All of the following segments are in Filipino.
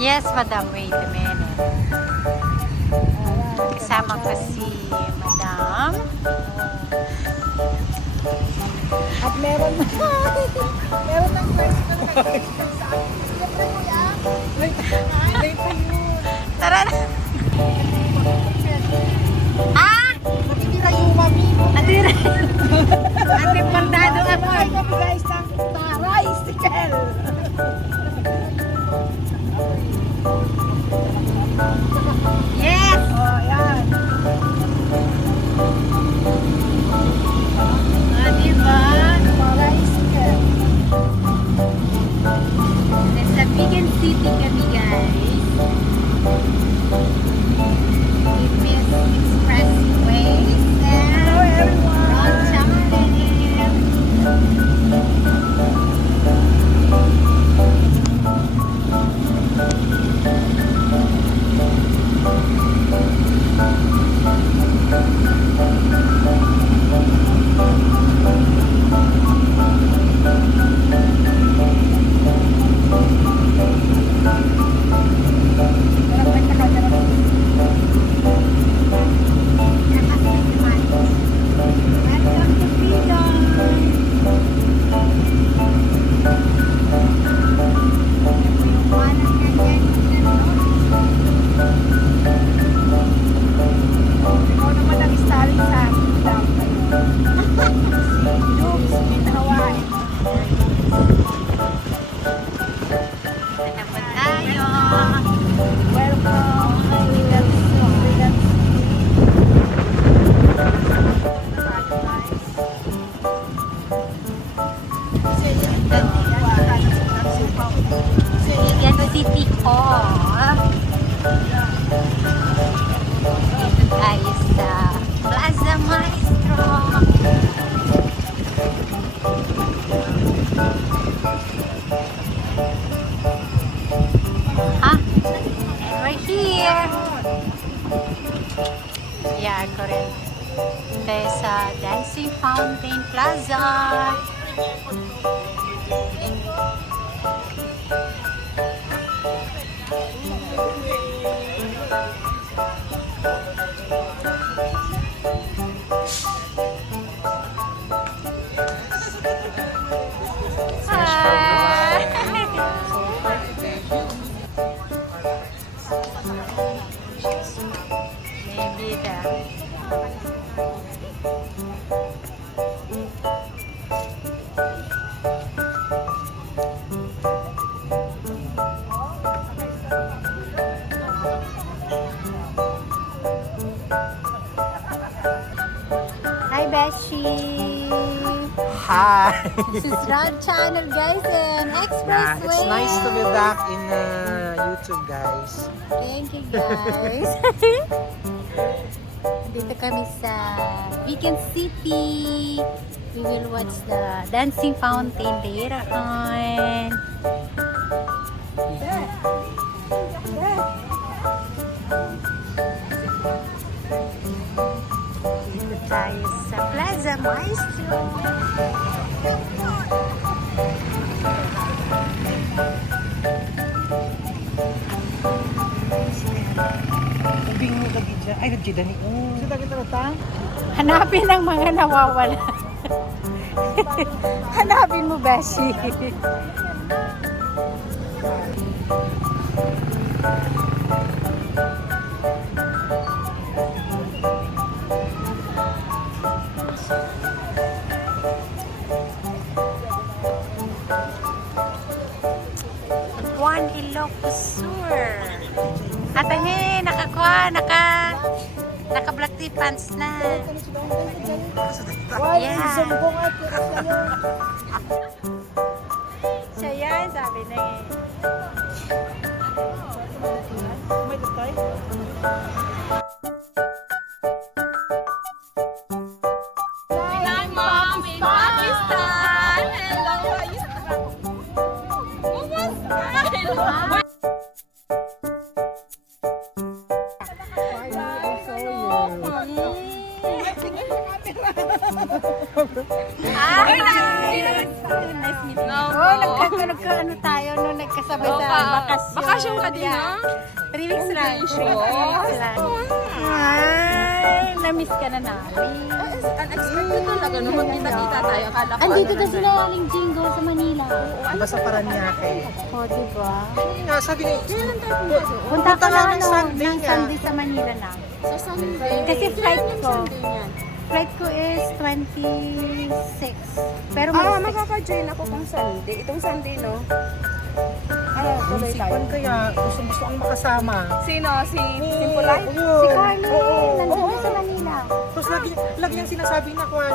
Yes, madam. Wait a minute. Kasama ko si madam. At meron meron ng question na nag-question sa akin. Siyempre kuya. Late na yun. Tara na. Ah! Matitira yung mami mo. Atira. Ate Pandado ako. Ay, kami guys ng tricycle. Yes! Oh, yan. Diba? Tricycle. Nasa Vegan City kami, guys. Miss Expressway. Hello everyone. Road Challenge. Welcome to Freedom. Ikaw naman ang starring sa akin. Loops in Hawaii. Ano ba tayo? Welcome. Freedom Freedom Vegan City Hall. Dito tayo sa Plaza Maestro. Ah, and we're here. Yeah, correct. Tayo sa Dancing Fountain Plaza. Maybe that. Hi, Beshi. Hi! This is Rod Channel, guys, and Yeah, Expressway. it's nice to be back in YouTube, guys. Thank you, guys. Dito kami sa Vegan City. We will watch the dancing fountain later on. Dito tayo sa Plaza Maestro. Ubing mo ka dyan. Ay, nagdida ni. Sita kita ta? Hanapin ang mga nawawala. Hanapin mo, Beshi. Juan Ilocos Sur. At naka black tee pants na. Why? Yeah. Sumbong at sa'yo. Siya yan, sabi na eh. May tatay? Hi, Mom, in Pakistan. Hello, Kumusta? Hi! Nice meeting you. nagka-ano tayo nung nagkasabay sa bakasyon. Bakasyon ka din, Yeah. ha? 3 weeks lang. 3 Wow. weeks lang. Ay, na-miss ka na namin. Unexpected talaga nung magkita-kita tayo. Akala ko Andito ano na na sila aling Jingo sa Manila. Iba sa Paranaque. O, diba? Yun nga, sabi ni, Punta ka nga na ng ano, Sunday ng nga. Sunday sa Manila na. Sa Sunday. Kasi flight ko. Sunday niyan. Flight ko is 26. Pero makaka-join ako pang Sunday. Itong Sunday, no? Ano, tuloy tayo. isipan kaya, gusto ang makasama. Sino? Si Simple Life? si Carmen, nandun sa Manila. Tapos lagi niyang sinasabi na Kwan,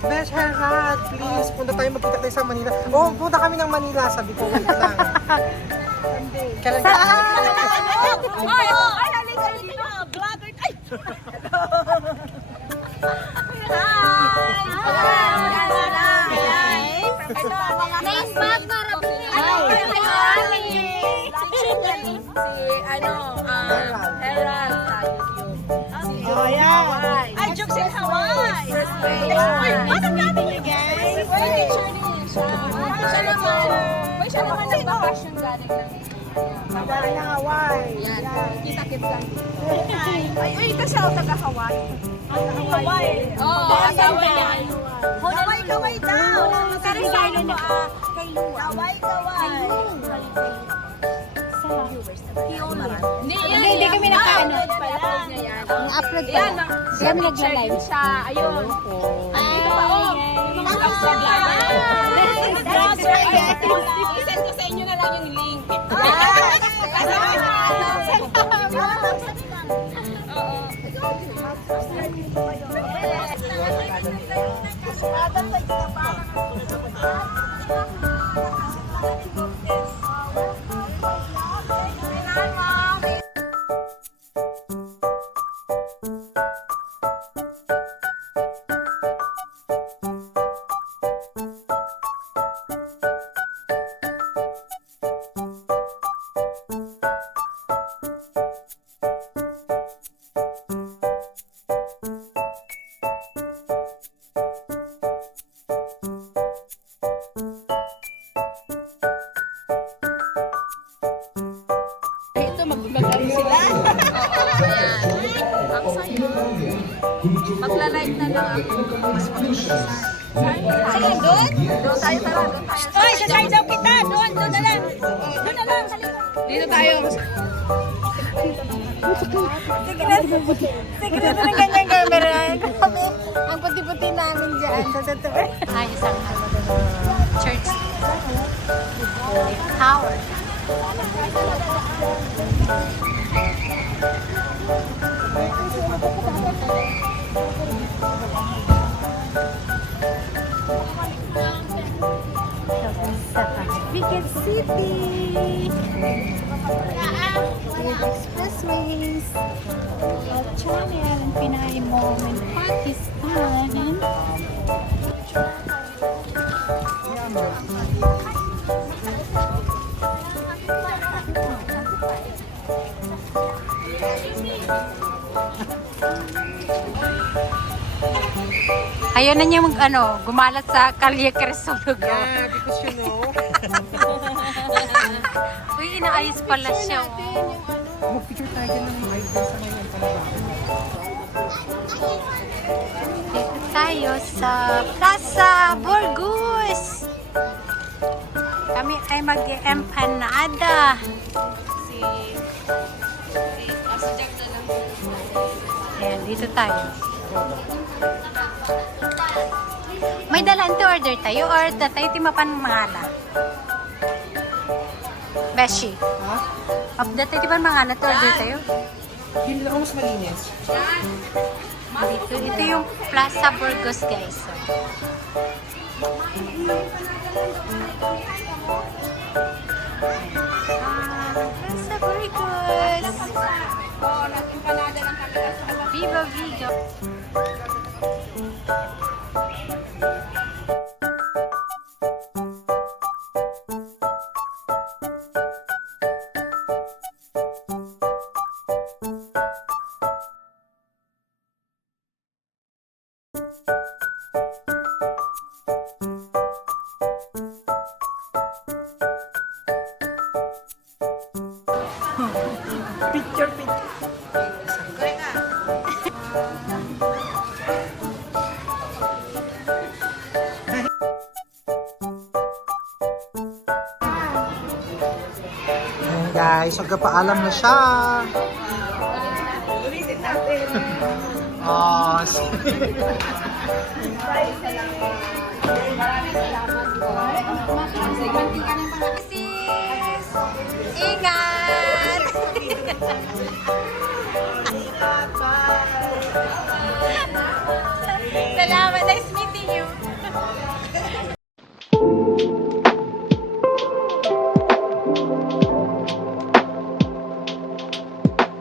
Besh Herad, please, punta tayo magkita tayo sa Manila. Oo, punta kami ng Manila, sabi ko, wait lang. Kailan ka? Ay, halika. Vlogger. Ay! Nice bag, marami. Herald sa YouTube. Oh, yeah. Ay, jokes in Hawaii! Bakit natin yun, guys? Teacher din siya. Siya naman nagbakasyon galing lang. Galing ng Hawaii. Yan. Kita-kit lang. Ay, ito siya o taga-Hawaii. Hawaii. Oo, Hawaii. Kaway-kaway daw. Pero sa ano mo, kaway-kaway. Hindi kami nakaano. Upload Upload pa. Siya nagla-live. siya. Ayun. Dito pa, oh. I-send ko sa inyo na lang yung link. Ito, mag-vlog sila. Ang saya. Magla-live na lang ako. Saan? Doon? Doon tayo, tara. Doon tayo. Ay, sasay daw kita. Doon na lang. Doon na lang. Dito tayo. Sige na ng ganyang camera. Kami, ang puti-puti namin dyan. Sa totoo. Ayos ang church. Tower. Weekend City. With expressways. China and Pinay Mall in Pakistan. Ayaw na niya gumalat sa Kalye Cresologo. Yeah, because you know, Uy, inaayos pala siya. mag-picture tayo dyan ng live sa ngayon talaga. Dito tayo sa Plaza Burgos. Kami ay mag-empanada. Ayan, dito tayo. May dalan to order tayo or tayo timapan mangala? Beshi. Ha? Of the tayo timapan mangala to order tayo? Hindi na ako mas malinis. Ito yung Plaza Burgos, guys. Plaza Burgos. Viva Vigo. So, paalam na siya. Ulitin natin. Oh, Maraming salamat po. Ganti ka ng mga sis. Ingat!